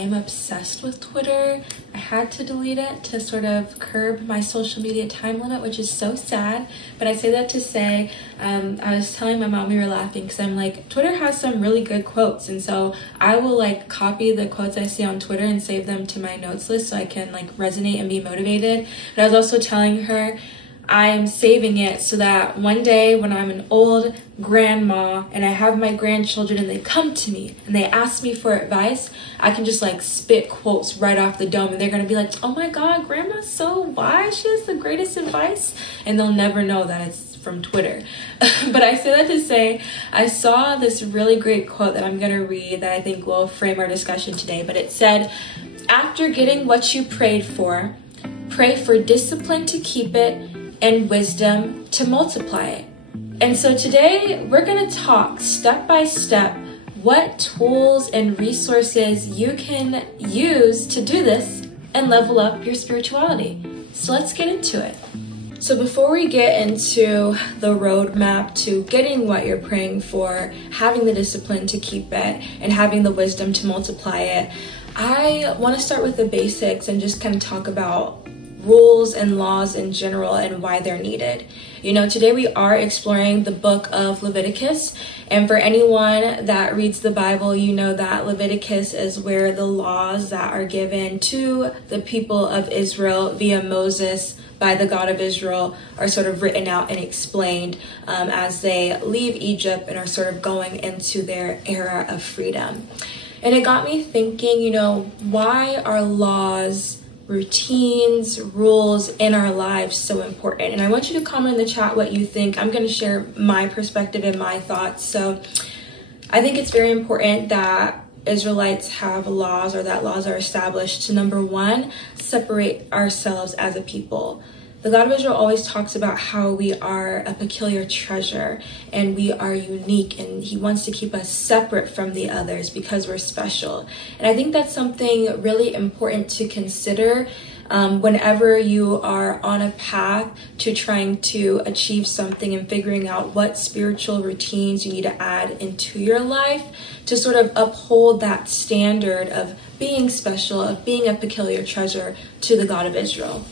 am obsessed with Twitter. I had to delete it to sort of curb my social media time limit, which is so sad. But I say that to say, I was telling my mom, we were laughing because I'm like, Twitter has some really good quotes. And so I will like copy the quotes I see on Twitter and save them to my notes list so I can like resonate and be motivated. But I was also telling her, I am saving it so that one day when I'm an old grandma and I have my grandchildren and they come to me and they ask me for advice, I can just like spit quotes right off the dome and they're going to be like, oh my God, grandma's so wise. She has the greatest advice. And they'll never know that it's from Twitter. But I say that to say, I saw this really great quote that I'm going to read that I think will frame our discussion today. But it said, after getting what you prayed for, pray for discipline to keep it and wisdom to multiply it. And so today we're going to talk step by step what tools and resources you can use to do this and level up your spirituality. So let's get into it. So before we get into the roadmap to getting what you're praying for, having the discipline to keep it, and having the wisdom to multiply it, I want to start with the basics and just kind of talk about rules and laws in general and why they're needed. You know, today we are exploring the book of Leviticus, and for anyone that reads the Bible, you know that Leviticus is where the laws that are given to the people of Israel via Moses by the God of Israel are sort of written out and explained as they leave Egypt and are sort of going into their era of freedom. And it got me thinking, you know, why are laws, routines, rules in our lives so important? And I want you to comment in the chat what you think. I'm going to share my perspective and my thoughts. So I think it's very important that Israelites have laws, or that laws are established to, number one, separate ourselves as a people. The God of Israel always talks about how we are a peculiar treasure and we are unique, and he wants to keep us separate from the others because we're special. And I think that's something really important to consider whenever you are on a path to trying to achieve something and figuring out what spiritual routines you need to add into your life to sort of uphold that standard of being special, of being a peculiar treasure to the God of Israel.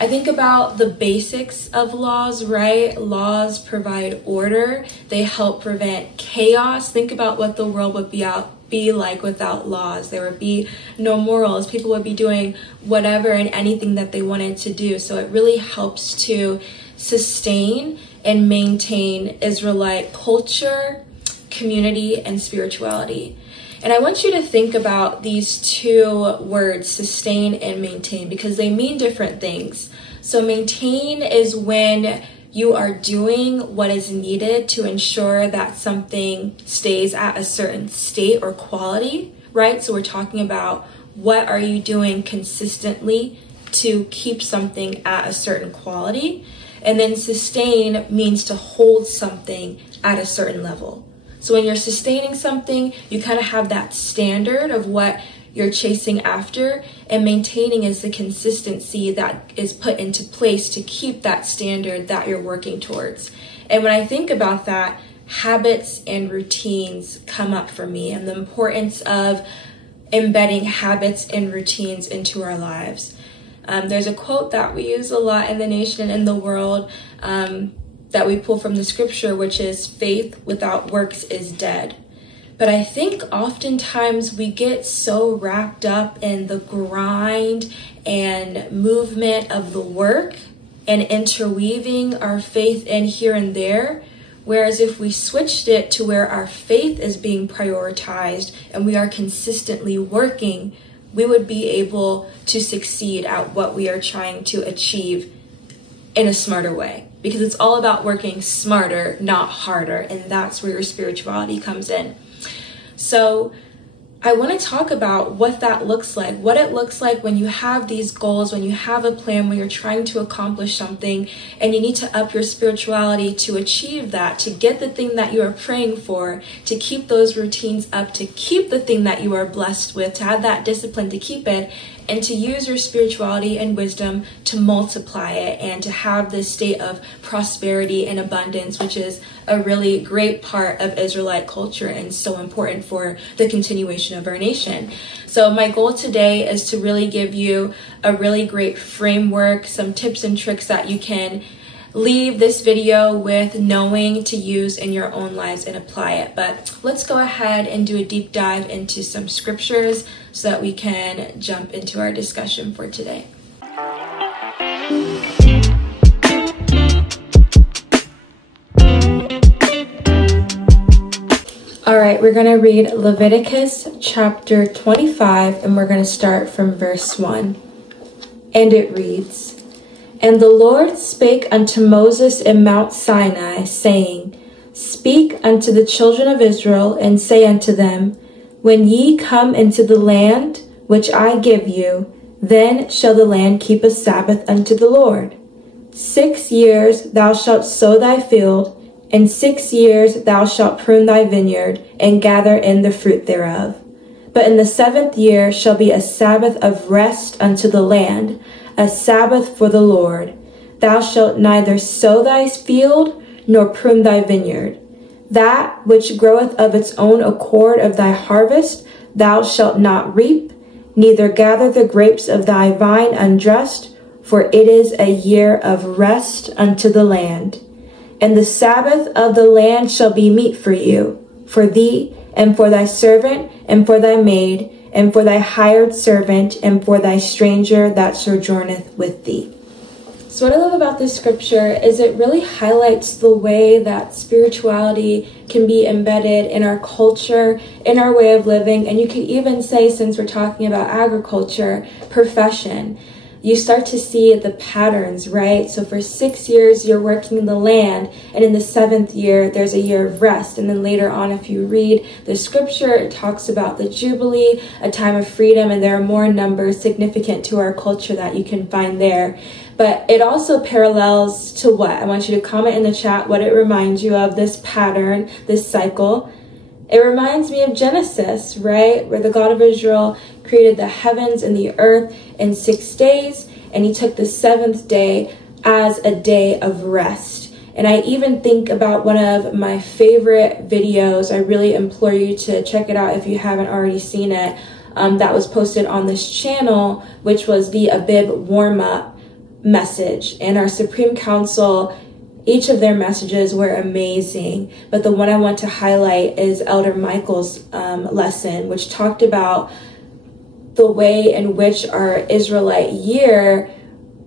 I think about the basics of laws, right? Laws provide order. They help prevent chaos. Think about what the world would be like without laws. There would be no morals. People would be doing whatever and anything that they wanted to do. So it really helps to sustain and maintain Israelite culture, community, and spirituality. And I want you to think about these two words, sustain and maintain, because they mean different things. So maintain is when you are doing what is needed to ensure that something stays at a certain state or quality, right? So we're talking about what are you doing consistently to keep something at a certain quality. And then sustain means to hold something at a certain level. So when you're sustaining something, you kind of have that standard of what you're chasing after, and maintaining is the consistency that is put into place to keep that standard that you're working towards. And when I think about that, habits and routines come up for me, and the importance of embedding habits and routines into our lives. There's a quote that we use a lot in the nation and in the world that we pull from the scripture, which is faith without works is dead. But I think oftentimes we get so wrapped up in the grind and movement of the work and interweaving our faith in here and there. Whereas if we switched it to where our faith is being prioritized and we are consistently working, we would be able to succeed at what we are trying to achieve in a smarter way. Because it's all about working smarter, not harder. And that's where your spirituality comes in. So I want to talk about what that looks like, what it looks like when you have these goals, when you have a plan, when you're trying to accomplish something, and you need to up your spirituality to achieve that, to get the thing that you are praying for, to keep those routines up, to keep the thing that you are blessed with, to have that discipline to keep it, and to use your spirituality and wisdom to multiply it and to have this state of prosperity and abundance, which is a really great part of Israelite culture and so important for the continuation of our nation. So my goal today is to really give you a really great framework, some tips and tricks that you can leave this video with knowing to use in your own lives and apply it. But let's go ahead and do a deep dive into some scriptures so that we can jump into our discussion for today. All right, we're going to read Leviticus chapter 25, and we're going to start from verse 1. And it reads, "And the Lord spake unto Moses in Mount Sinai, saying, Speak unto the children of Israel, and say unto them, When ye come into the land which I give you, then shall the land keep a Sabbath unto the Lord. 6 years thou shalt sow thy field, and 6 years thou shalt prune thy vineyard, and gather in the fruit thereof. But in the 7th year shall be a Sabbath of rest unto the land, a Sabbath for the Lord. Thou shalt neither sow thy field, nor prune thy vineyard. That which groweth of its own accord of thy harvest, thou shalt not reap, neither gather the grapes of thy vine undressed, for it is a year of rest unto the land. And the Sabbath of the land shall be meat for you, for thee, and for thy servant, and for thy maid, and for thy hired servant, and for thy stranger that sojourneth with thee." So what I love about this scripture is it really highlights the way that spirituality can be embedded in our culture, in our way of living, and you could even say, since we're talking about agriculture, profession. You start to see the patterns, right? So for 6 years, you're working the land, and in the 7th year, there's a year of rest. And then later on, if you read the scripture, it talks about the Jubilee, a time of freedom, and there are more numbers significant to our culture that you can find there. But it also parallels to what? I want you to comment in the chat what it reminds you of, this pattern, this cycle. It reminds me of Genesis, right? Where the God of Israel created the heavens and the earth in 6 days, and he took the 7th day as a day of rest. And I even think about one of my favorite videos. I really implore you to check it out if you haven't already seen it. That was posted on this channel, which was the Abib warm-up message. And our Supreme Council, each of their messages were amazing, but the one I want to highlight is Elder Michael's lesson, which talked about the way in which our Israelite year,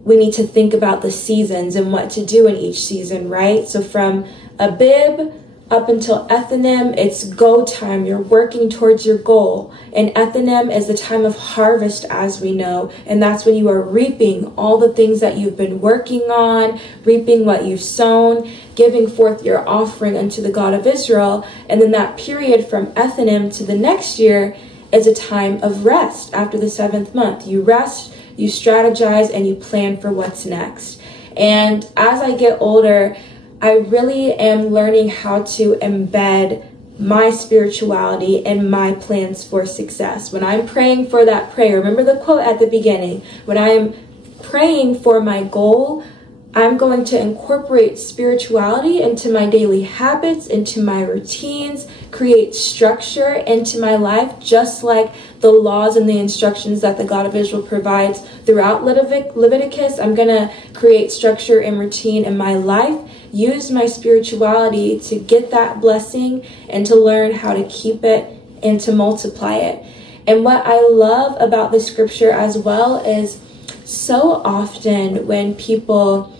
we need to think about the seasons and what to do in each season, right? So from Abib up until Ethanim, it's go time. You're working towards your goal. And Ethanim is the time of harvest, as we know. And that's when you are reaping all the things that you've been working on, reaping what you've sown, giving forth your offering unto the God of Israel. And then that period from Ethanim to the next year is a time of rest. After the 7th month, you rest, you strategize, and you plan for what's next. And as I get older, I really am learning how to embed my spirituality and my plans for success. When I'm praying for that prayer, remember the quote at the beginning, when I am praying for my goal, I'm going to incorporate spirituality into my daily habits, into my routines, create structure into my life, just like the laws and the instructions that the God of Israel provides throughout Leviticus. I'm going to create structure and routine in my life, use my spirituality to get that blessing and to learn how to keep it and to multiply it. And what I love about the scripture as well is so often when people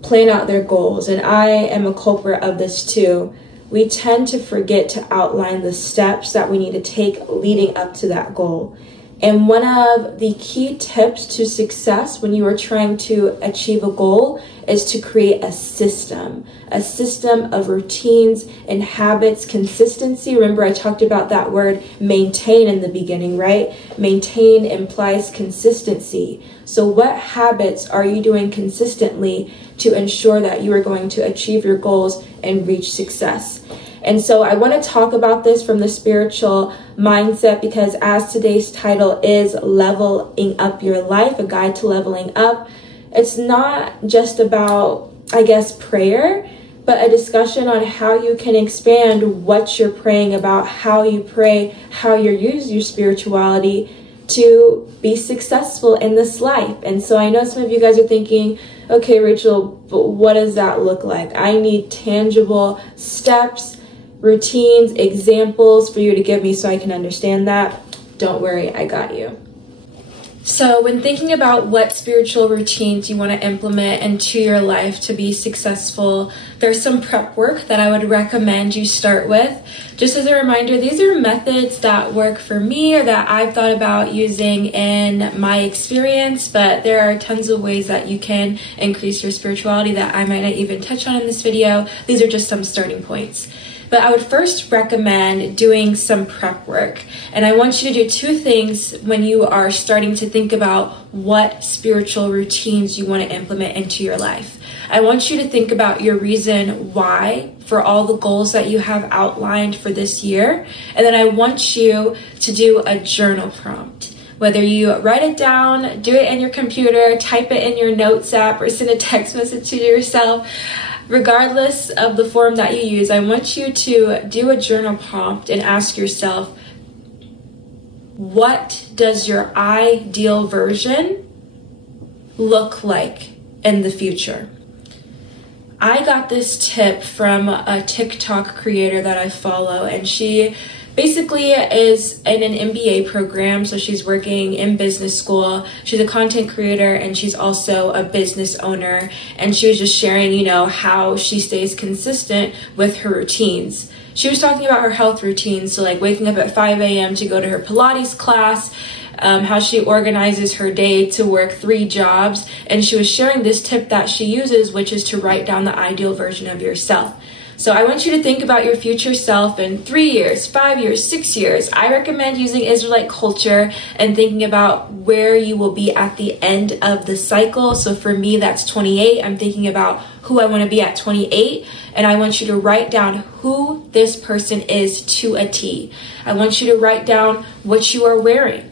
plan out their goals, and I am a culprit of this too, we tend to forget to outline the steps that we need to take leading up to that goal. And one of the key tips to success when you are trying to achieve a goal is to create a system of routines and habits, consistency. Remember, I talked about that word maintain in the beginning, right? Maintain implies consistency. So what habits are you doing consistently to ensure that you are going to achieve your goals and reach success? And so I want to talk about this from the spiritual mindset, because as today's title is Leveling Up Your Life, a guide to leveling up, it's not just about, I guess, prayer, but a discussion on how you can expand what you're praying about, how you pray, how you use your spirituality to be successful in this life. And so I know some of you guys are thinking, okay, Rachel, but what does that look like? I need tangible steps, routines, examples for you to give me so I can understand that. Don't worry, I got you. So when thinking about what spiritual routines you want to implement into your life to be successful, there's some prep work that I would recommend you start with. Just as a reminder, these are methods that work for me or that I've thought about using in my experience, but there are tons of ways that you can increase your spirituality that I might not even touch on in this video. These are just some starting points. But I would first recommend doing some prep work. And I want you to do two things when you are starting to think about what spiritual routines you want to implement into your life. I want you to think about your reason why for all the goals that you have outlined for this year. And then I want you to do a journal prompt. Whether you write it down, do it in your computer, type it in your notes app, or send a text message to yourself, regardless of the form that you use, I want you to do a journal prompt and ask yourself, what does your ideal version look like in the future? I got this tip from a TikTok creator that I follow, and she basically is in an MBA program, so she's working in business school. She's a content creator and she's also a business owner, and she was just sharing, how she stays consistent with her routines. She was talking about her health routines, so like waking up at 5 a.m. to go to her Pilates class, how she organizes her day to work 3 jobs, and she was sharing this tip that she uses, which is to write down the ideal version of yourself. So I want you to think about your future self in 3 years, 5 years, 6 years. I recommend using Israelite culture and thinking about where you will be at the end of the cycle. So for me, that's 28. I'm thinking about who I want to be at 28. And I want you to write down who this person is to a T. I want you to write down what you are wearing,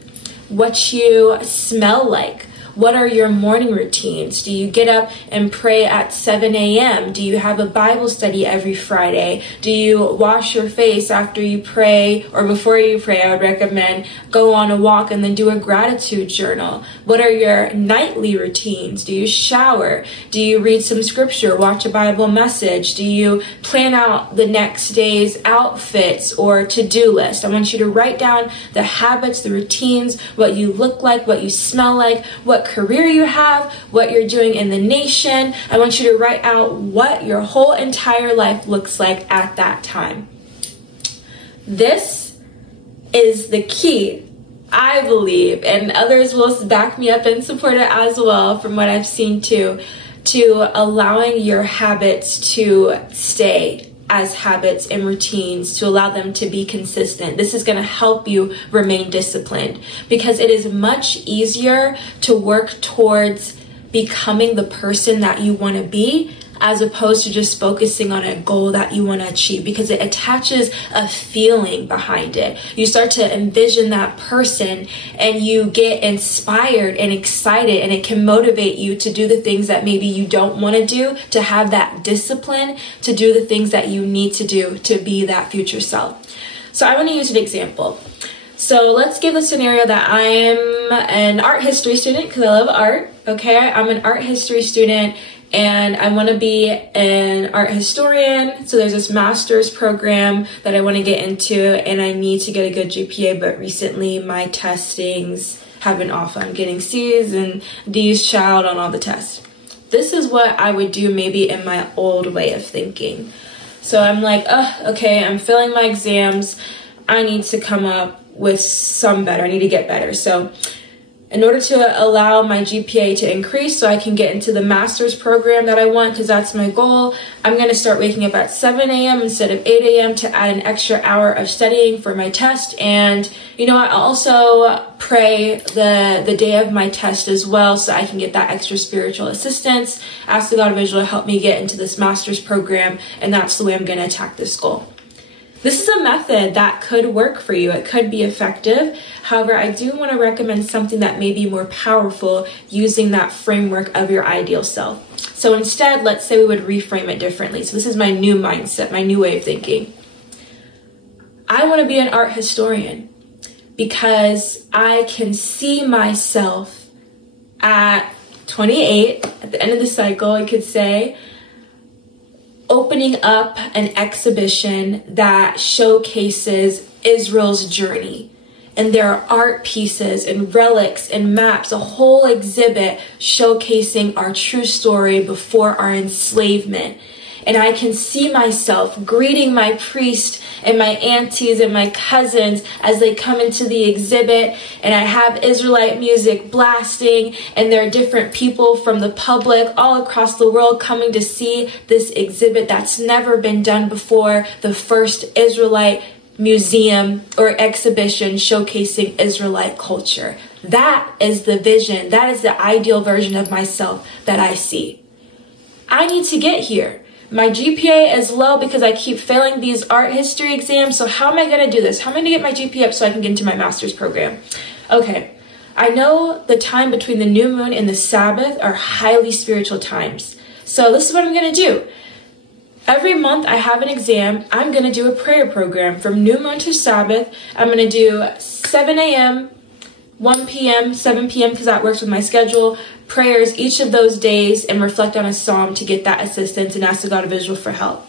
what you smell like. What are your morning routines? Do you get up and pray at 7 a.m.? Do you have a Bible study every Friday? Do you wash your face after you pray, or before you pray? I would recommend go on a walk and then do a gratitude journal. What are your nightly routines? Do you shower? Do you read some scripture, watch a Bible message? Do you plan out the next day's outfits or to-do list? I want you to write down the habits, the routines, what you look like, what you smell like, what career you have, what you're doing in the nation. I want you to write out what your whole entire life looks like at that time. This is the key, I believe, and others will back me up and support it as well from what I've seen too, to allowing your habits to stay as habits and routines, to allow them to be consistent. This is going to help you remain disciplined, because it is much easier to work towards becoming the person that you want to be, as opposed to just focusing on a goal that you want to achieve, because it attaches a feeling behind it. You start to envision that person and you get inspired and excited, and it can motivate you to do the things that maybe you don't want to do, to have that discipline to do the things that you need to do to be that future self. So I want to use an example. So let's give the scenario that I am an art history student, because I love art. Okay, I'm an art history student and I want to be an art historian. So there's this master's program that I want to get into, and I need to get a good GPA, but recently my testings have been off. I'm getting C's and D's child on all the tests. This is what I would do maybe in my old way of thinking. So I'm like, okay, I'm failing my exams. I need to come up with some better. I need to get better. So in order to allow my GPA to increase so I can get into the master's program that I want, because that's my goal, I'm going to start waking up at 7 a.m. instead of 8 a.m. to add an extra hour of studying for my test. And you know what, I'll also pray the day of my test as well, so I can get that extra spiritual assistance. Ask the God of Israel to help me get into this master's program, and that's the way I'm going to attack this goal. This is a method that could work for you. It could be effective. However, I do want to recommend something that may be more powerful using that framework of your ideal self. So instead, let's say we would reframe it differently. So this is my new mindset, my new way of thinking. I want to be an art historian because I can see myself at 28, at the end of the cycle, I could say, opening up an exhibition that showcases Israel's journey. And there are art pieces and relics and maps, a whole exhibit showcasing our true story before our enslavement. And I can see myself greeting my priest and my aunties and my cousins as they come into the exhibit. And I have Israelite music blasting, and there are different people from the public all across the world coming to see this exhibit that's never been done before, the first Israelite museum or exhibition showcasing Israelite culture. That is the vision. That is the ideal version of myself that I see. I need to get here. My GPA is low because I keep failing these art history exams. So how am I going to do this? How am I going to get my GPA up so I can get into my master's program? Okay, I know the time between the new moon and the Sabbath are highly spiritual times. So this is what I'm going to do. Every month I have an exam. I'm going to do a prayer program from new moon to Sabbath. I'm going to do 7 a.m., 1 p.m., 7 p.m. because that works with my schedule, prayers each of those days, and reflect on a psalm to get that assistance and ask the God of Israel for help.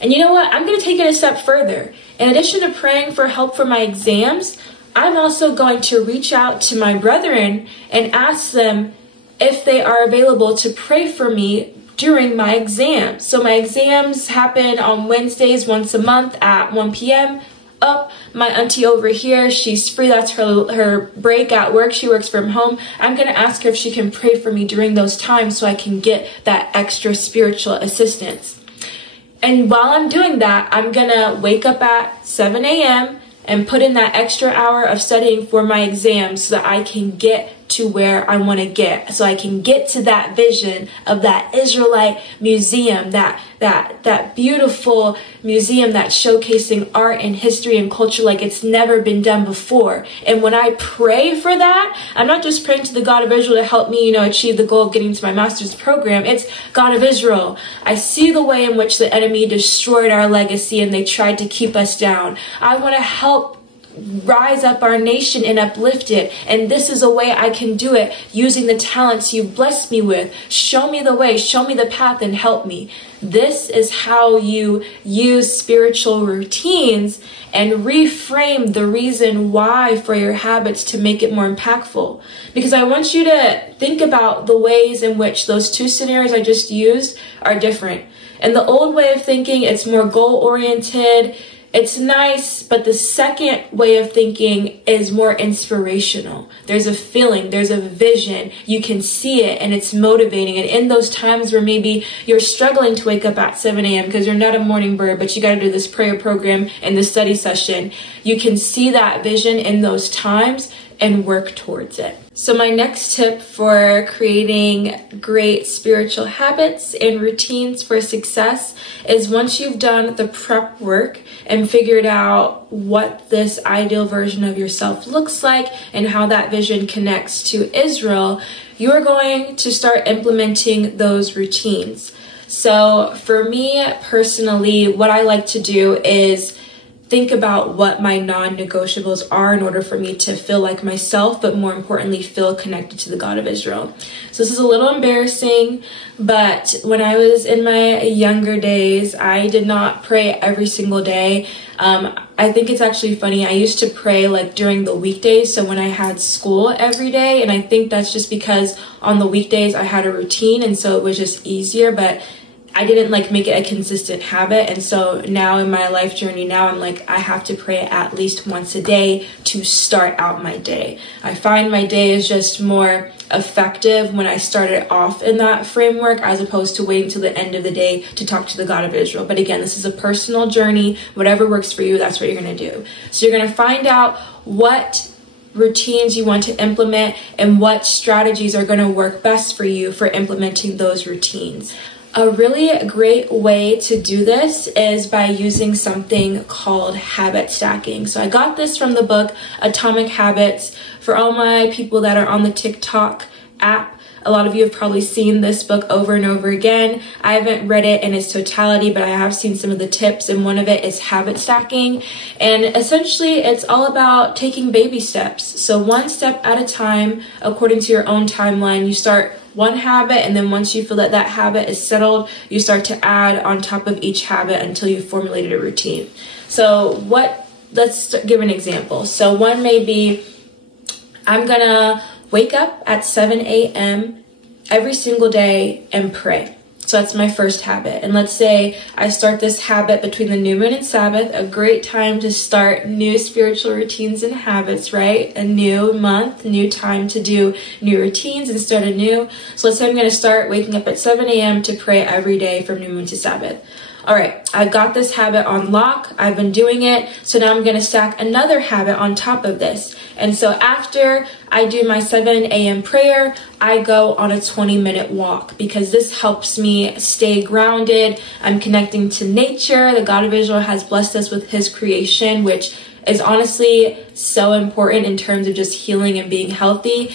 And you know what? I'm going to take it a step further. In addition to praying for help for my exams, I'm also going to reach out to my brethren and ask them if they are available to pray for me during my exams. So my exams happen on Wednesdays once a month at 1 p.m. My auntie over here, she's free. That's her break at work. She works from home. I'm going to ask her if she can pray for me during those times so I can get that extra spiritual assistance. And while I'm doing that, I'm going to wake up at 7 a.m. and put in that extra hour of studying for my exams so that I can get to where I want to get, so I can get to that vision of that Israelite museum, that beautiful museum that's showcasing art and history and culture like it's never been done before. And when I pray for that, I'm not just praying to the God of Israel to help me, achieve the goal of getting to my master's program. It's God of Israel. I see the way in which the enemy destroyed our legacy and they tried to keep us down. I want to help rise up our nation and uplift it. And this is a way I can do it using the talents you blessed me with. Show me the way, show me the path, and help me. This is how you use spiritual routines and reframe the reason why for your habits to make it more impactful. Because I want you to think about the ways in which those two scenarios I just used are different. And the old way of thinking, it's more goal-oriented. It's nice, but the second way of thinking is more inspirational. There's a feeling, there's a vision, you can see it, and it's motivating. And in those times where maybe you're struggling to wake up at 7 a.m. because you're not a morning bird, but you got to do this prayer program and this study session, you can see that vision in those times and work towards it. So my next tip for creating great spiritual habits and routines for success is once you've done the prep work and figured out what this ideal version of yourself looks like and how that vision connects to Israel, you're going to start implementing those routines. So for me personally, what I like to do is think about what my non-negotiables are in order for me to feel like myself, but more importantly, feel connected to the God of Israel. So this is a little embarrassing, but when I was in my younger days, I did not pray every single day. I think it's actually funny. I used to pray like during the weekdays, so when I had school every day, and I think that's just because on the weekdays I had a routine, and so it was just easier, but I didn't make it a consistent habit. And so now in my life journey, now I'm like, I have to pray at least once a day to start out my day. I find my day is just more effective when I start it off in that framework as opposed to waiting till the end of the day to talk to the God of Israel. But again, this is a personal journey. Whatever works for you, that's what you're going to do. So you're going to find out what routines you want to implement and what strategies are going to work best for you for implementing those routines. A really great way to do this is by using something called habit stacking. So I got this from the book Atomic Habits. For all my people that are on the TikTok app, a lot of you have probably seen this book over and over again. I haven't read it in its totality, but I have seen some of the tips, and one of it is habit stacking. And essentially, it's all about taking baby steps. So one step at a time, according to your own timeline. You start one habit, and then once you feel that that habit is settled, you start to add on top of each habit until you've formulated a routine. So let's give an example. So one may be, I'm gonna wake up at 7 a.m. every single day and pray. So that's my first habit. And let's say I start this habit between the new moon and Sabbath, a great time to start new spiritual routines and habits, right? A new month, new time to do new routines and start anew. So let's say I'm going to start waking up at 7 a.m. to pray every day from new moon to Sabbath. All right, I've got this habit on lock. I've been doing it. So now I'm going to stack another habit on top of this. And so after I do my 7 a.m. prayer, I go on a 20-minute walk because this helps me stay grounded. I'm connecting to nature. The God of Israel has blessed us with his creation, which is honestly so important in terms of just healing and being healthy.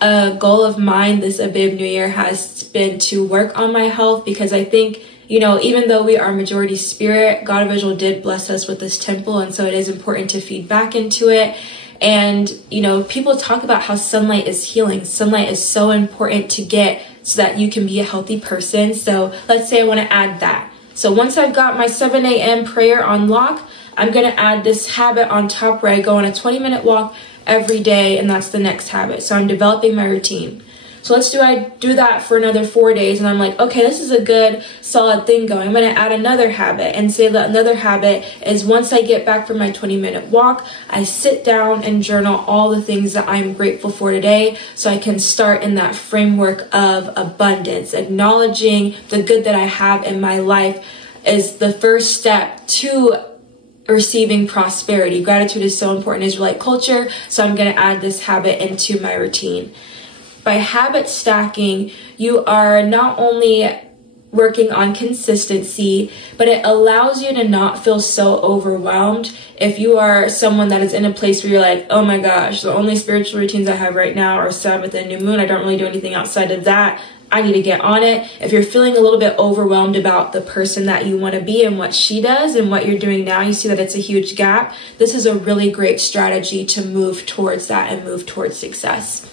A goal of mine this Abib New Year has been to work on my health because I think, you know, even though we are majority spirit, God of Israel did bless us with this temple. And so it is important to feed back into it. And, you know, people talk about how sunlight is healing. Sunlight is so important to get so that you can be a healthy person. So let's say I want to add that. So once I've got my 7 a.m. prayer on lock, I'm going to add this habit on top where I go on a 20-minute walk every day. And that's the next habit. So I'm developing my routine. So I do that for another 4 days, and I'm like, okay, this is a good solid thing going. I'm going to add another habit and say that another habit is once I get back from my 20-minute walk, I sit down and journal all the things that I'm grateful for today so I can start in that framework of abundance. Acknowledging the good that I have in my life is the first step to receiving prosperity. Gratitude is so important in Israelite culture, so I'm going to add this habit into my routine. By habit stacking, you are not only working on consistency, but it allows you to not feel so overwhelmed. If you are someone that is in a place where you're like, oh my gosh, the only spiritual routines I have right now are Sabbath and new moon. I don't really do anything outside of that. I need to get on it. If you're feeling a little bit overwhelmed about the person that you want to be and what she does and what you're doing now, you see that it's a huge gap. This is a really great strategy to move towards that and move towards success.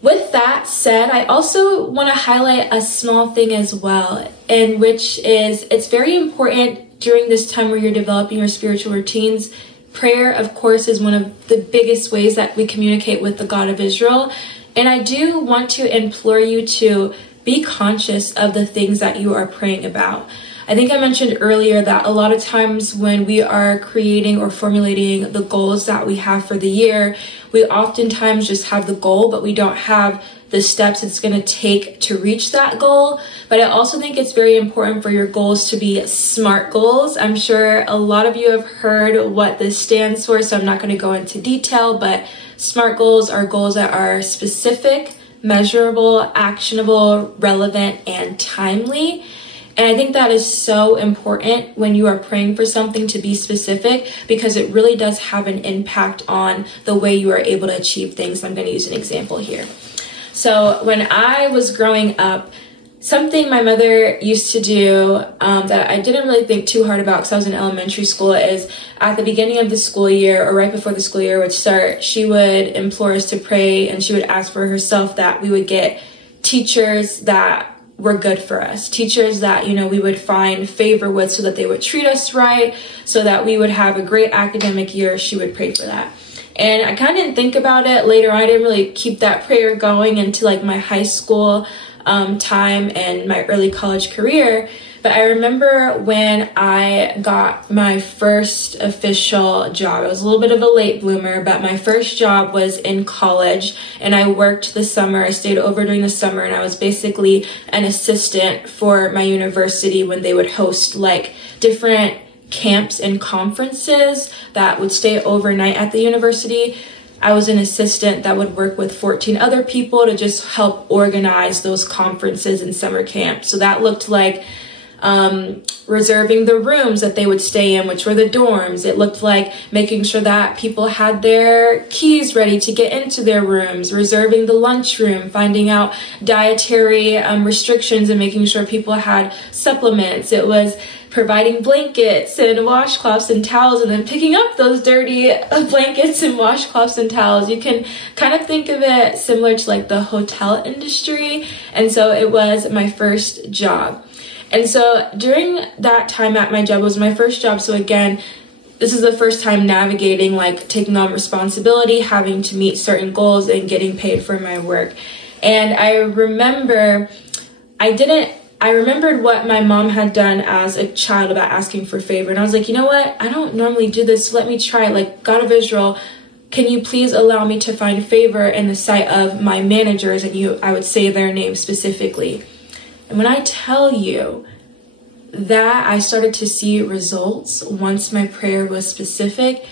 With that said, I also want to highlight a small thing as well, and which is it's very important during this time where you're developing your spiritual routines. Prayer, of course, is one of the biggest ways that we communicate with the God of Israel. And I do want to implore you to be conscious of the things that you are praying about. I think I mentioned earlier that a lot of times when we are creating or formulating the goals that we have for the year, we oftentimes just have the goal, but we don't have the steps it's going to take to reach that goal. But I also think it's very important for your goals to be SMART goals. I'm sure a lot of you have heard what this stands for, so I'm not going to go into detail, but SMART goals are goals that are specific, measurable, actionable, relevant, and timely. And I think that is so important when you are praying for something to be specific because it really does have an impact on the way you are able to achieve things. I'm going to use an example here. So when I was growing up, something my mother used to do that I didn't really think too hard about because I was in elementary school is at the beginning of the school year or right before the school year would start, she would implore us to pray and she would ask for herself that we would get teachers that were good for us, teachers that, you know, we would find favor with so that they would treat us right, so that we would have a great academic year. She would pray for that. And I kind of didn't think about it later on. I didn't really keep that prayer going into like my high school time and my early college career. But I remember when I got my first official job, I was a little bit of a late bloomer, but my first job was in college and I worked the summer. I stayed over during the summer and I was basically an assistant for my university when they would host like different camps and conferences that would stay overnight at the university. I was an assistant that would work with 14 other people to just help organize those conferences and summer camps. So that looked like reserving the rooms that they would stay in, which were the dorms. It looked like making sure that people had their keys ready to get into their rooms, reserving the lunchroom, finding out dietary restrictions and making sure people had supplements. It was providing blankets and washcloths and towels, and then picking up those dirty blankets and washcloths and towels. You can kind of think of it similar to like the hotel industry. And so it was my first job. And so during that time at my job, it was my first job. So again, this is the first time navigating, like taking on responsibility, having to meet certain goals and getting paid for my work. And I remembered what my mom had done as a child about asking for favor. And I was like, you know what? I don't normally do this. So let me try it. Like, God of Israel, can you please allow me to find favor in the sight of my managers? And I would say their name specifically. And when I tell you that I started to see results once my prayer was specific,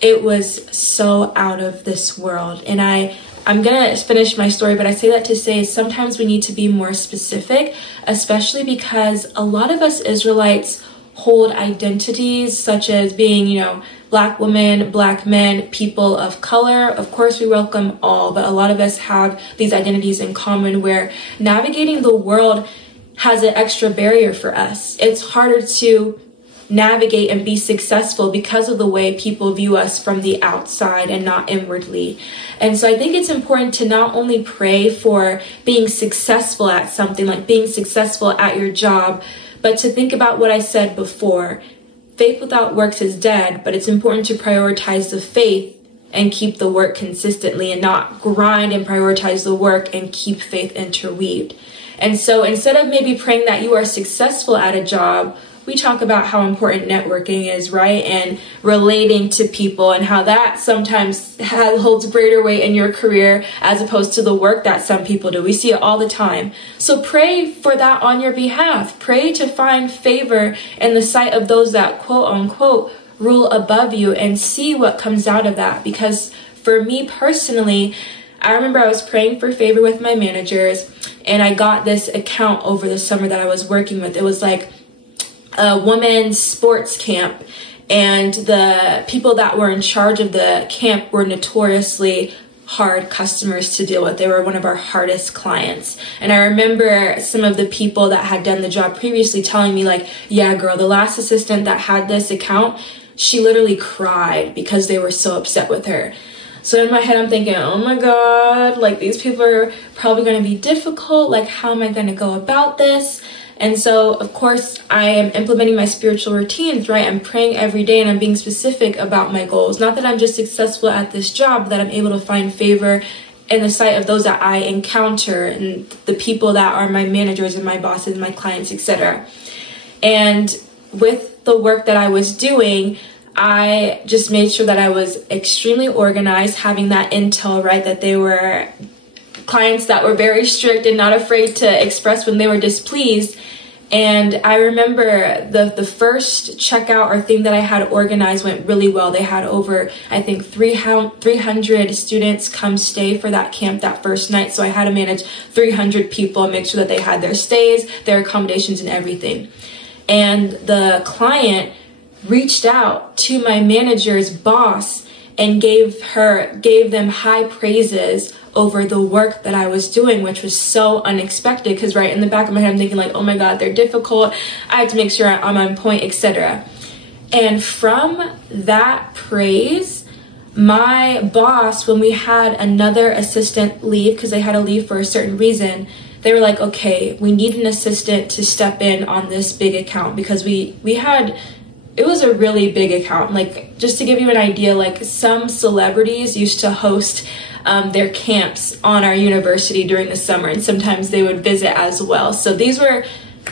it was so out of this world. And I'm going to finish my story, but I say that to say sometimes we need to be more specific, especially because a lot of us Israelites hold identities such as being, Black women, Black men, people of color. Of course, we welcome all, but a lot of us have these identities in common where navigating the world has an extra barrier for us. It's harder to navigate and be successful because of the way people view us from the outside and not inwardly. And so I think it's important to not only pray for being successful at something, like being successful at your job, but to think about what I said before. Faith without works is dead, but it's important to prioritize the faith and keep the work consistently and not grind and prioritize the work and keep faith interweaved. And so instead of maybe praying that you are successful at a job, we talk about how important networking is, right? And relating to people and how that sometimes holds greater weight in your career as opposed to the work that some people do. We see it all the time. So pray for that on your behalf. Pray to find favor in the sight of those that quote unquote rule above you and see what comes out of that. Because for me personally, I remember I was praying for favor with my managers and I got this account over the summer that I was working with. It was like a women's sports camp, and the people that were in charge of the camp were notoriously hard customers to deal with. They were one of our hardest clients. And I remember some of the people that had done the job previously telling me like, yeah, girl, the last assistant that had this account, she literally cried because they were so upset with her. So in my head, I'm thinking, oh my God, like these people are probably going to be difficult. Like, how am I going to go about this? And so, of course, I am implementing my spiritual routines, right? I'm praying every day and I'm being specific about my goals. Not that I'm just successful at this job, but that I'm able to find favor in the sight of those that I encounter and the people that are my managers and my bosses, my clients, etc. And with the work that I was doing, I just made sure that I was extremely organized, having that intel, right? That they were clients that were very strict and not afraid to express when they were displeased. And I remember the first checkout or thing that I had organized went really well. They had over, I think, 300 students come stay for that camp that first night. So I had to manage 300 people and make sure that they had their stays, their accommodations and everything. And the client reached out to my manager's boss and gave them high praises over the work that I was doing, which was so unexpected because right in the back of my head, I'm thinking like, oh my God, they're difficult. I have to make sure I'm on point, etc. And from that praise, my boss, when we had another assistant leave, because they had to leave for a certain reason, they were like, okay, we need an assistant to step in on this big account because it was a really big account. Like, just to give you an idea, like some celebrities used to host their camps on our university during the summer, and sometimes they would visit as well. So these were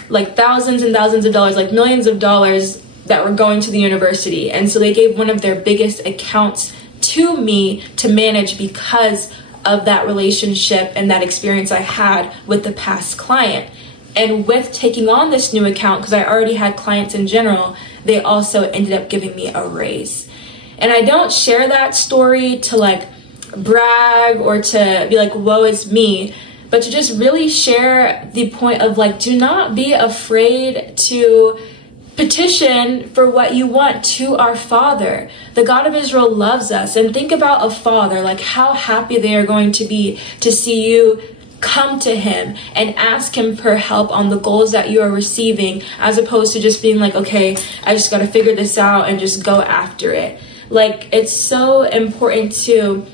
like thousands and thousands of dollars, like millions of dollars that were going to the university. And so they gave one of their biggest accounts to me to manage because of that relationship and that experience I had with the past client. And with taking on this new account, because I already had clients in general, they also ended up giving me a raise. And I don't share that story to like brag or to be like, woe is me, but to just really share the point of like, do not be afraid to petition for what you want to our Father. The God of Israel loves us. And think about a father, like how happy they are going to be to see you come to him and ask him for help on the goals that you are receiving, as opposed to just being like, okay, I just got to figure this out and just go after it. Like, it's so important to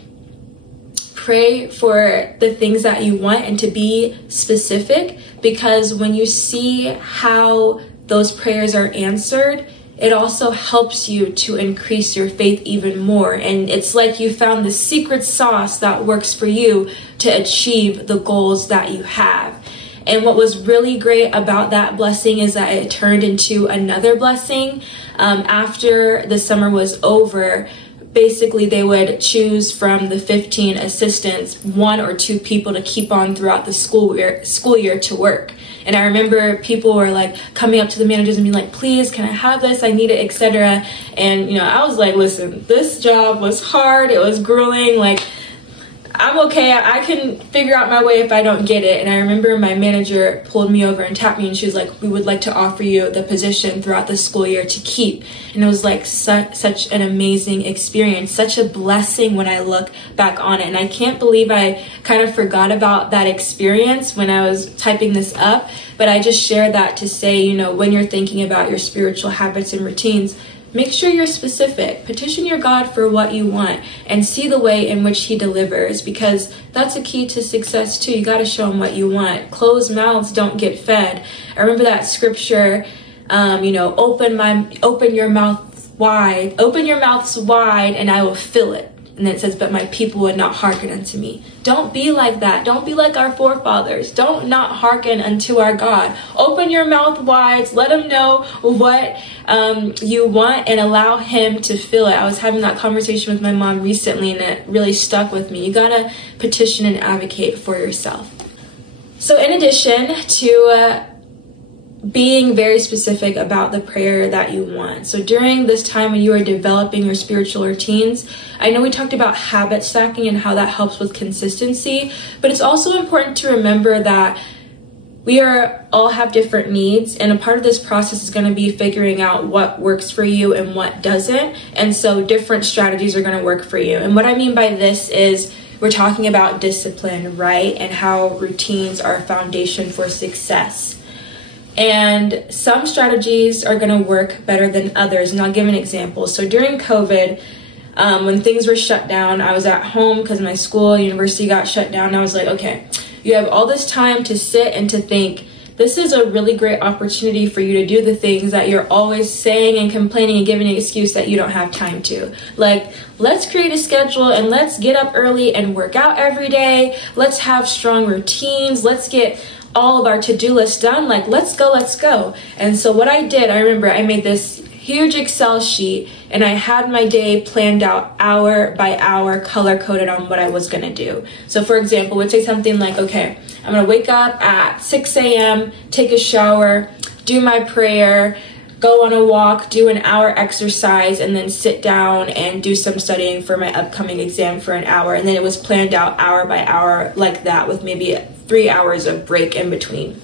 pray for the things that you want and to be specific, because when you see how those prayers are answered, it also helps you to increase your faith even more. And it's like you found the secret sauce that works for you to achieve the goals that you have. And what was really great about that blessing is that it turned into another blessing. After the summer was over, basically they would choose from the 15 assistants 1 or 2 people to keep on throughout the school year to work. And I remember people were like coming up to the managers and being like, please, can I have this? I need it, etc. And, you know, I was like, listen, this job was hard. It was grueling. Like, I'm okay. I can figure out my way if I don't get it. And I remember my manager pulled me over and tapped me, and she was like, we would like to offer you the position throughout the school year to keep. And it was like such an amazing experience, such a blessing when I look back on it. And I can't believe I kind of forgot about that experience when I was typing this up. But I just share that to say, you know, when you're thinking about your spiritual habits and routines, make sure you're specific. Petition your God for what you want and see the way in which he delivers, because that's a key to success too. You got to show him what you want. Closed mouths don't get fed. I remember that scripture, open your mouths wide and I will fill it. And then it says, but my people would not hearken unto me. Don't be like that. Don't be like our forefathers. Don't not hearken unto our God. Open your mouth wide. Let him know what you want and allow him to fill it. I was having that conversation with my mom recently, and it really stuck with me. You gotta petition and advocate for yourself. So in addition to being very specific about the prayer that you want. So during this time when you are developing your spiritual routines, I know we talked about habit stacking and how that helps with consistency, but it's also important to remember that we all have different needs, and a part of this process is going to be figuring out what works for you and what doesn't. And so different strategies are going to work for you. And what I mean by this is we're talking about discipline, right? And how routines are a foundation for success. And some strategies are going to work better than others. And I'll give an example. So during COVID, when things were shut down, I was at home because my university got shut down. And I was like, okay, you have all this time to sit and to think. This is a really great opportunity for you to do the things that you're always saying and complaining and giving an excuse that you don't have time to. Like, let's create a schedule and let's get up early and work out every day. Let's have strong routines. Let's get all of our to-do list done. Like, let's go. And so what I did, I remember I made this huge Excel sheet and I had my day planned out hour by hour, color coded on what I was going to do. So for example, we'd say something like, okay, I'm going to wake up at 6 a.m., take a shower, do my prayer, go on a walk, do an hour exercise, and then sit down and do some studying for my upcoming exam for an hour. And then it was planned out hour by hour like that, with maybe 3 hours of break in between.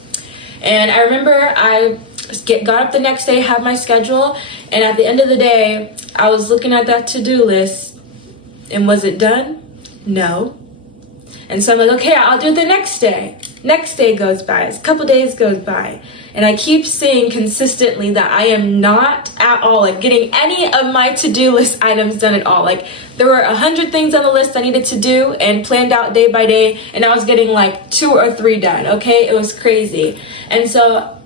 And I remember I got up the next day, had my schedule, and at the end of the day, I was looking at that to-do list, and was it done? No. And so I'm like, okay, I'll do it the next day. Next day goes by, a couple days goes by, and I keep seeing consistently that I am not at all like getting any of my to-do list items done at all. Like, there were 100 things on the list I needed to do and planned out day by day, and I was getting like 2 or 3 done, okay? It was crazy. And so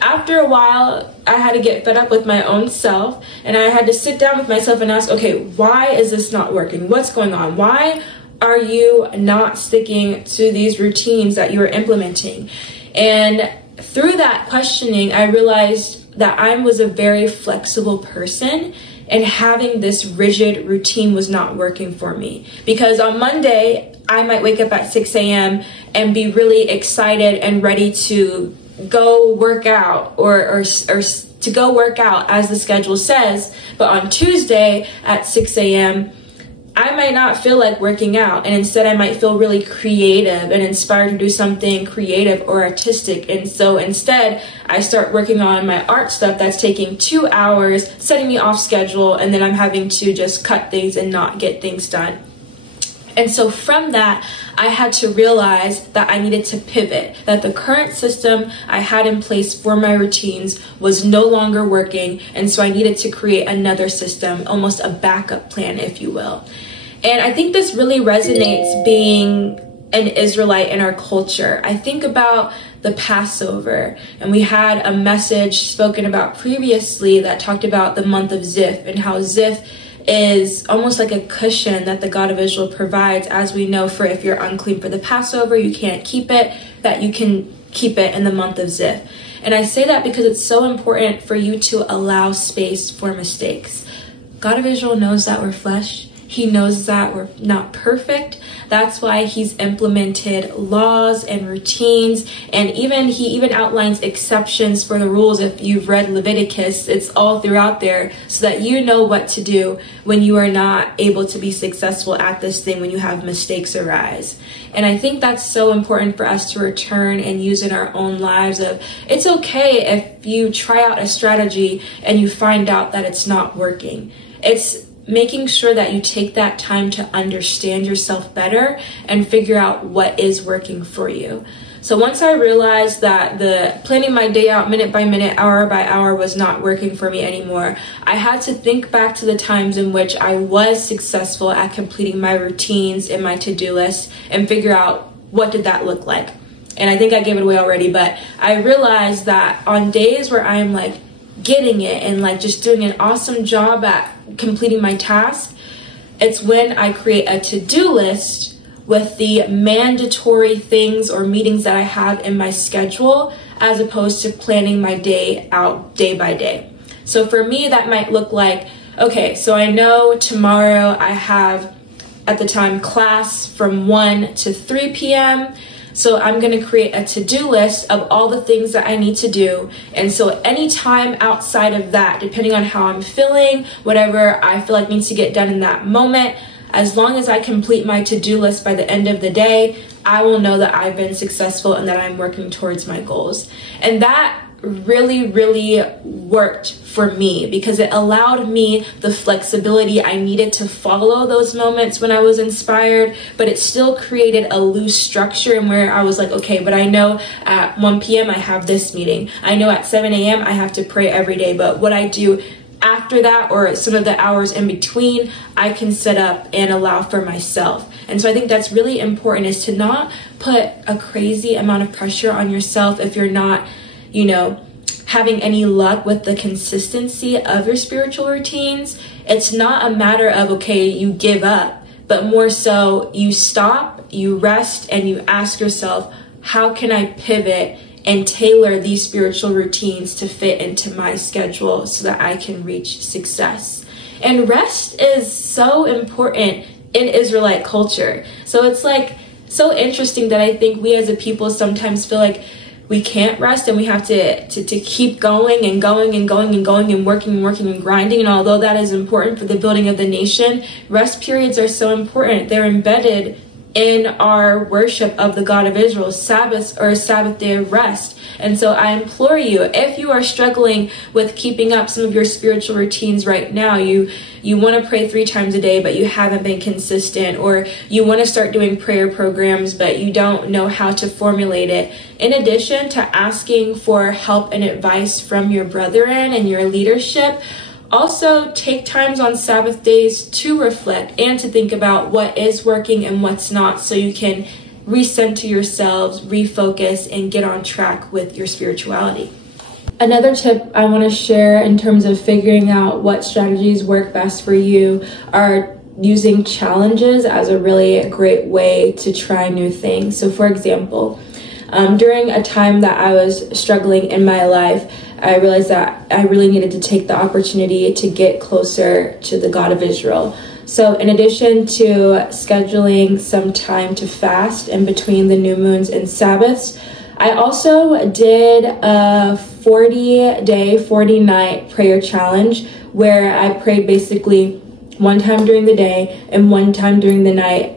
after a while, I had to get fed up with my own self, and I had to sit down with myself and ask, okay, why is this not working? What's going on? Why are you not sticking to these routines that you are implementing? And through that questioning, I realized that I was a very flexible person, and having this rigid routine was not working for me. Because on Monday, I might wake up at 6 a.m. and be really excited and ready to go work out or to go work out as the schedule says. But on Tuesday at 6 a.m., I might not feel like working out, and instead I might feel really creative and inspired to do something creative or artistic. And so instead I start working on my art stuff that's taking 2 hours, setting me off schedule, and then I'm having to just cut things and not get things done. And so from that, I had to realize that I needed to pivot, that the current system I had in place for my routines was no longer working. And so I needed to create another system, almost a backup plan, if you will. And I think this really resonates being an Israelite in our culture. I think about the Passover, and we had a message spoken about previously that talked about the month of Ziph and how Ziph is almost like a cushion that the God of Israel provides, as we know, for if you're unclean for the Passover, you can't keep it, that you can keep it in the month of Ziph. And I say that because it's so important for you to allow space for mistakes. God of Israel knows that we're flesh. He knows that we're not perfect. That's why he's implemented laws and routines, and he even outlines exceptions for the rules. If you've read Leviticus, it's all throughout there so that you know what to do when you are not able to be successful at this thing, when you have mistakes arise. And I think that's so important for us to return and use in our own lives. It's okay if you try out a strategy and you find out that it's not working. It's making sure that you take that time to understand yourself better and figure out what is working for you. So once I realized that the planning my day out minute by minute, hour by hour was not working for me anymore, I had to think back to the times in which I was successful at completing my routines and my to-do list and figure out what did that look like. And I think I gave it away already, but I realized that on days where I'm like getting it and like just doing an awesome job at completing my task, it's when I create a to-do list with the mandatory things or meetings that I have in my schedule, as opposed to planning my day out day by day. So for me, that might look like, okay, so I know tomorrow I have at the time class from 1 to 3 p.m. So I'm going to create a to-do list of all the things that I need to do. And so anytime outside of that, depending on how I'm feeling, whatever I feel like needs to get done in that moment, as long as I complete my to-do list by the end of the day, I will know that I've been successful and that I'm working towards my goals. And that really, really worked for me because it allowed me the flexibility I needed to follow those moments when I was inspired, but it still created a loose structure and where I was like, okay, but I know at 1 p.m. I have this meeting. I know at 7 a.m. I have to pray every day, but what I do after that or some of the hours in between, I can set up and allow for myself. And so I think that's really important, is to not put a crazy amount of pressure on yourself if you're not, having any luck with the consistency of your spiritual routines. It's not a matter of, okay, you give up, but more so you stop, you rest, and you ask yourself, how can I pivot and tailor these spiritual routines to fit into my schedule so that I can reach success? And rest is so important in Israelite culture. So it's like so interesting that I think we as a people sometimes feel like we can't rest and we have to keep going and going and going and going and working and grinding. And although that is important for the building of the nation, rest periods are so important. They're embedded in our worship of the God of Israel, Sabbath or Sabbath day of rest. And so I implore you, if you are struggling with keeping up some of your spiritual routines right now, you want to pray 3 times a day, but you haven't been consistent, or you want to start doing prayer programs, but you don't know how to formulate it. In addition to asking for help and advice from your brethren and your leadership, also take times on Sabbath days to reflect and to think about what is working and what's not, so you can recenter yourselves, refocus, and get on track with your spirituality. Another tip I want to share in terms of figuring out what strategies work best for you are using challenges as a really great way to try new things. So for example, during a time that I was struggling in my life, I realized that I really needed to take the opportunity to get closer to the God of Israel. So in addition to scheduling some time to fast in between the new moons and Sabbaths, I also did a 40-day, 40-night prayer challenge where I prayed basically one time during the day and one time during the night,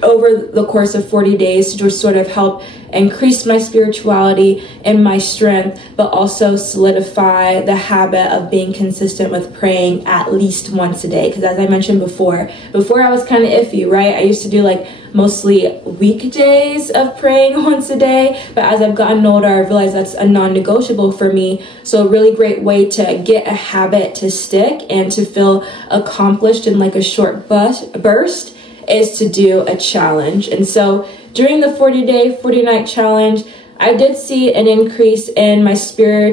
over the course of 40 days, to just sort of help increase my spirituality and my strength, but also solidify the habit of being consistent with praying at least once a day. Because as I mentioned before I was kind of iffy, right? I used to do like mostly weekdays of praying once a day, but as I've gotten older, I realized that's a non-negotiable for me. So a really great way to get a habit to stick and to feel accomplished in like a short burst is to do a challenge. And so during the 40-day, 40-night challenge, I did see an increase in my feeling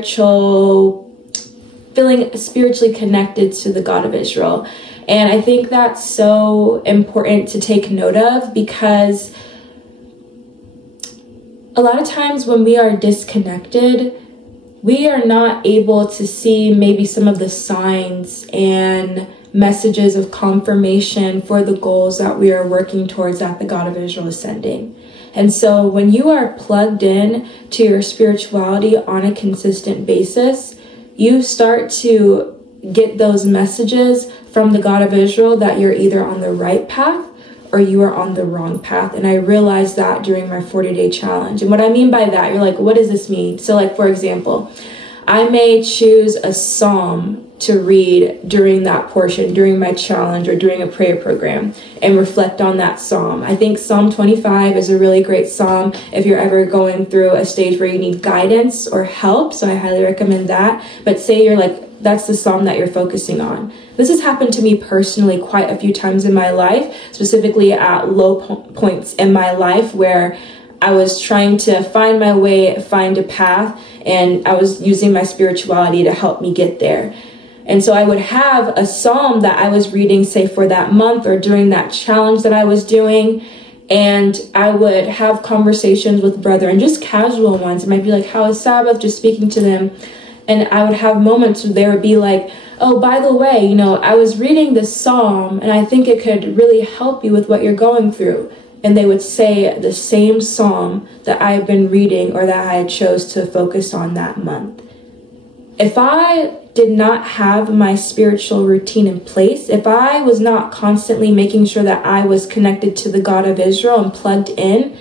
spiritually connected to the God of Israel. And I think that's so important to take note of, because a lot of times when we are disconnected, we are not able to see maybe some of the signs and messages of confirmation for the goals that we are working towards that the God of Israel is sending. And so when you are plugged in to your spirituality on a consistent basis, you start to get those messages from the God of Israel that you're either on the right path or you are on the wrong path. And I realized that during my 40-day challenge. And what I mean by that, you're like, what does this mean? So like, for example, I may choose a psalm to read during that portion, during my challenge or during a prayer program, and reflect on that psalm. I think Psalm 25 is a really great psalm if you're ever going through a stage where you need guidance or help. So I highly recommend that. But say you're like, that's the psalm that you're focusing on. This has happened to me personally quite a few times in my life, specifically at low points in my life where I was trying to find my way, find a path, and I was using my spirituality to help me get there. And so I would have a psalm that I was reading, say, for that month or during that challenge that I was doing. And I would have conversations with brethren, just casual ones. It might be like, how is Sabbath? Just speaking to them. And I would have moments where they would be like, oh, by the way, I was reading this psalm and I think it could really help you with what you're going through. And they would say the same psalm that I've been reading or that I had chose to focus on that month. If I did not have my spiritual routine in place, if I was not constantly making sure that I was connected to the God of Israel and plugged in,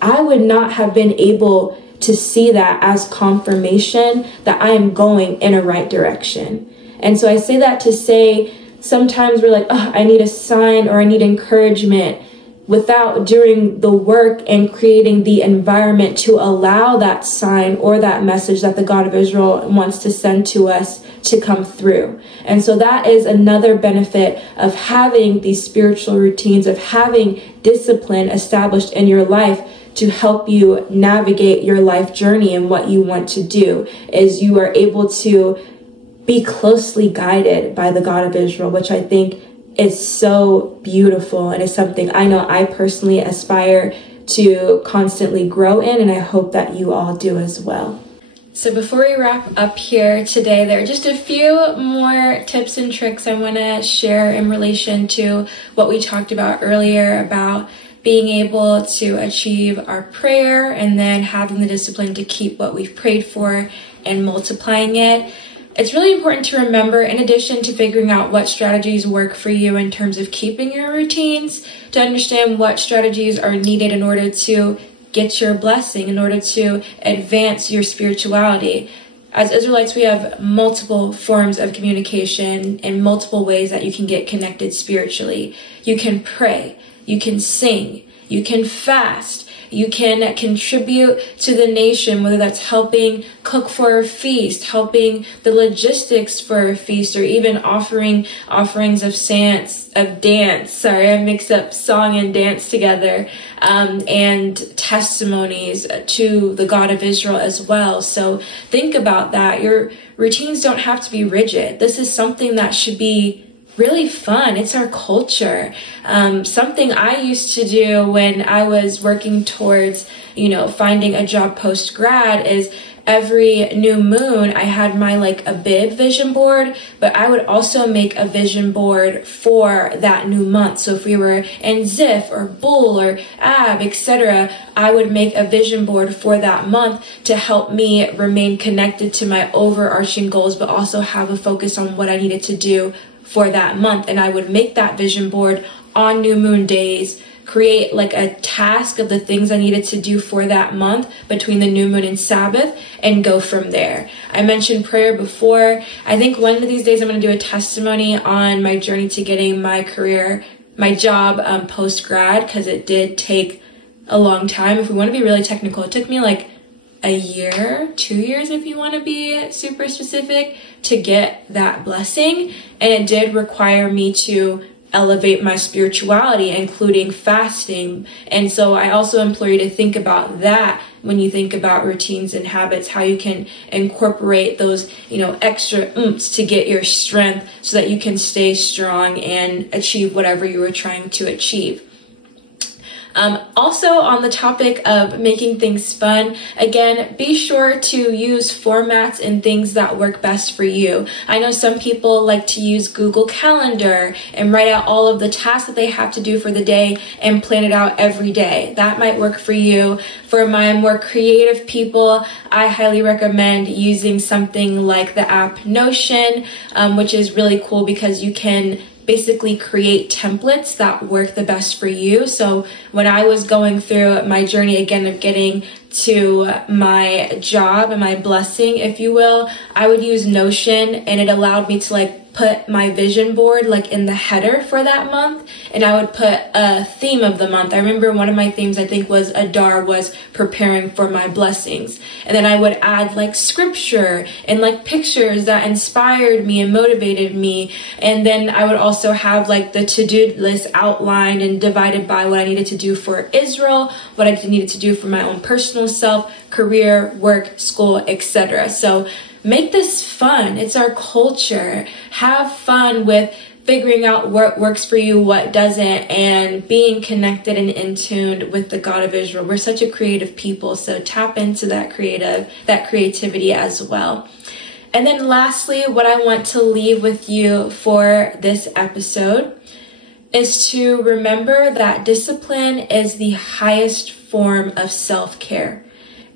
I would not have been able to see that as confirmation that I am going in a right direction. And so I say that to say, sometimes we're like, oh, I need a sign or I need encouragement, without doing the work and creating the environment to allow that sign or that message that the God of Israel wants to send to us to come through. And so that is another benefit of having these spiritual routines, of having discipline established in your life to help you navigate your life journey and what you want to do, is you are able to be closely guided by the God of Israel, which I think is so beautiful and is something I know I personally aspire to constantly grow in, and I hope that you all do as well. So before we wrap up here today, there are just a few more tips and tricks I want to share in relation to what we talked about earlier about being able to achieve our prayer and then having the discipline to keep what we've prayed for and multiplying it. It's really important to remember, in addition to figuring out what strategies work for you in terms of keeping your routines, to understand what strategies are needed in order to get your blessing, in order to advance your spirituality. As Israelites, we have multiple forms of communication and multiple ways that you can get connected spiritually. You can pray, you can sing, you can fast, you can contribute to the nation, whether that's helping cook for a feast, helping the logistics for a feast, or even offering offerings of dance. Sorry, I mixed up song and dance together, and testimonies to the God of Israel as well. So think about that. Your routines don't have to be rigid. This is something that should be really fun. It's our culture. Something I used to do when I was working towards, finding a job post-grad is every new moon I had a bib vision board, but I would also make a vision board for that new month. So if we were in Ziph or Bull or Ab, etc., I would make a vision board for that month to help me remain connected to my overarching goals, but also have a focus on what I needed to do for that month. And I would make that vision board on new moon days, create like a task of the things I needed to do for that month between the new moon and Sabbath, and go from there. I mentioned prayer before. I think one of these days I'm going to do a testimony on my journey to getting my job post-grad, because it did take a long time. If we want to be really technical, it took me like a year, 2 years if you want to be super specific, to get that blessing. And it did require me to elevate my spirituality, including fasting. And so I also implore you to think about that when you think about routines and habits, how you can incorporate those, extra oomphs to get your strength so that you can stay strong and achieve whatever you were trying to achieve. Also on the topic of making things fun, again, be sure to use formats and things that work best for you. I know some people like to use Google Calendar and write out all of the tasks that they have to do for the day and plan it out every day. That might work for you. For my more creative people, I highly recommend using something like the app Notion, which is really cool because you can basically create templates that work the best for you. So when I was going through my journey again of getting to my job and my blessing, if you will, I would use Notion, and it allowed me to put my vision board in the header for that month, and I would put a theme of the month. I remember one of my themes, I think, was Adar, was preparing for my blessings. And then I would add scripture and pictures that inspired me and motivated me. And then I would also have the to-do list outlined and divided by what I needed to do for Israel, what I needed to do for my own personal self, career, work, school, etc. So make this fun. It's our culture. Have fun with figuring out what works for you, what doesn't, and being connected and in tune with the God of Israel. We're such a creative people, so tap into that creativity as well. And then lastly, what I want to leave with you for this episode is to remember that discipline is the highest form of self-care.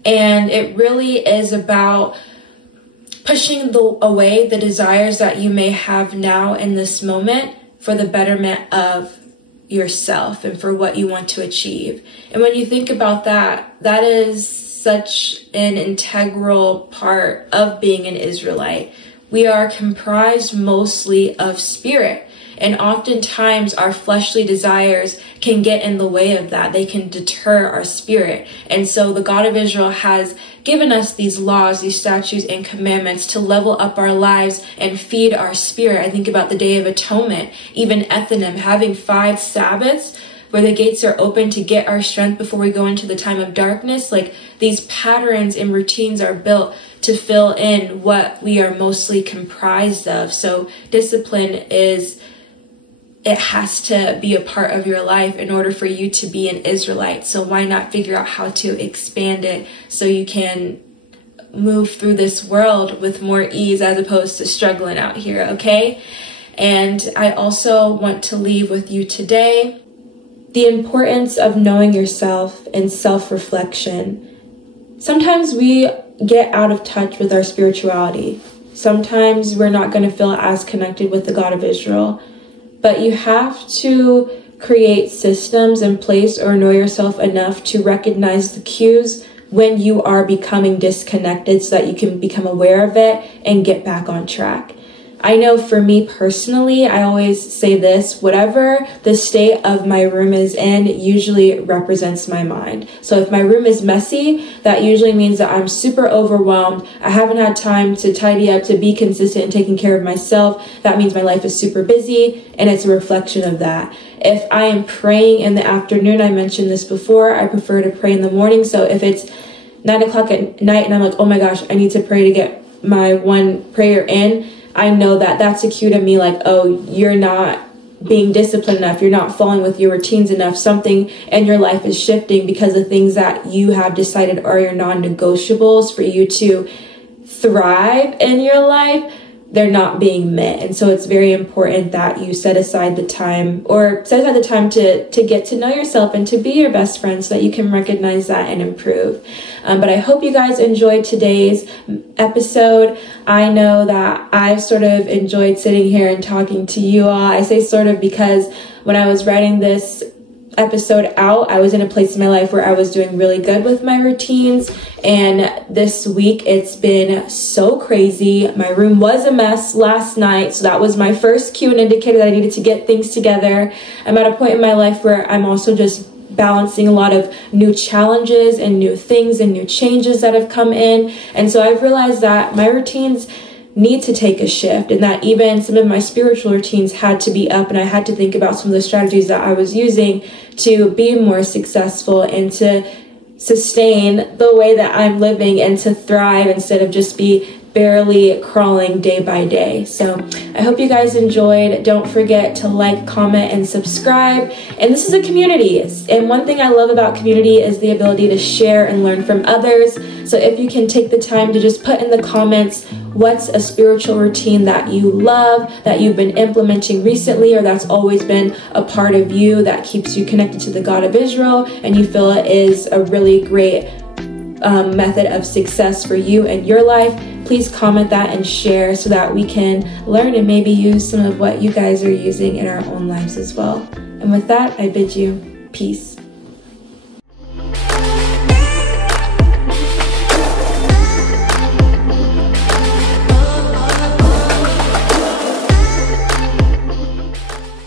And it really is about pushing away the desires that you may have now in this moment for the betterment of yourself and for what you want to achieve. And when you think about that, that is such an integral part of being an Israelite. We are comprised mostly of spirit. And oftentimes our fleshly desires can get in the way of that. They can deter our spirit. And so the God of Israel has given us these laws, these statutes and commandments to level up our lives and feed our spirit. I think about the Day of Atonement, even Ethanim, having 5 Sabbaths where the gates are open to get our strength before we go into the time of darkness. These patterns and routines are built to fill in what we are mostly comprised of. So discipline it has to be a part of your life in order for you to be an Israelite. So why not figure out how to expand it so you can move through this world with more ease as opposed to struggling out here, okay? And I also want to leave with you today the importance of knowing yourself and self-reflection. Sometimes we get out of touch with our spirituality. Sometimes we're not going to feel as connected with the God of Israel. But you have to create systems in place or know yourself enough to recognize the cues when you are becoming disconnected so that you can become aware of it and get back on track. I know for me personally, I always say this, whatever the state of my room is in usually represents my mind. So if my room is messy, that usually means that I'm super overwhelmed. I haven't had time to tidy up, to be consistent in taking care of myself. That means my life is super busy, and it's a reflection of that. If I am praying in the afternoon, I mentioned this before, I prefer to pray in the morning. So if it's 9 o'clock at night and I'm like, oh my gosh, I need to pray to get my one prayer in, I know that that's a cue to me oh, you're not being disciplined enough. You're not following with your routines enough. Something in your life is shifting because the things that you have decided are your non-negotiables for you to thrive in your life they're not being met. And so it's very important that you set aside the time to get to know yourself and to be your best friend so that you can recognize that and improve. But I hope you guys enjoyed today's episode. I know that I've sort of enjoyed sitting here and talking to you all. I say sort of because when I was writing this episode out, I was in a place in my life where I was doing really good with my routines, and this week it's been so crazy. My room was a mess last night, so that was my first cue and indicator that I needed to get things together. I'm at a point in my life where I'm also just balancing a lot of new challenges and new things and new changes that have come in, and so I've realized that my routines need to take a shift, and that even some of my spiritual routines had to be up, and I had to think about some of the strategies that I was using to be more successful and to sustain the way that I'm living and to thrive instead of just be barely crawling day by day. So I hope you guys enjoyed. Don't forget to like, comment, and subscribe. And this is a community. And one thing I love about community is the ability to share and learn from others. So if you can take the time to just put in the comments what's a spiritual routine that you love, that you've been implementing recently, or that's always been a part of you that keeps you connected to the God of Israel, and you feel it is a really great method of success for you and your life, please comment that and share so that we can learn and maybe use some of what you guys are using in our own lives as well. And with that, I bid you peace.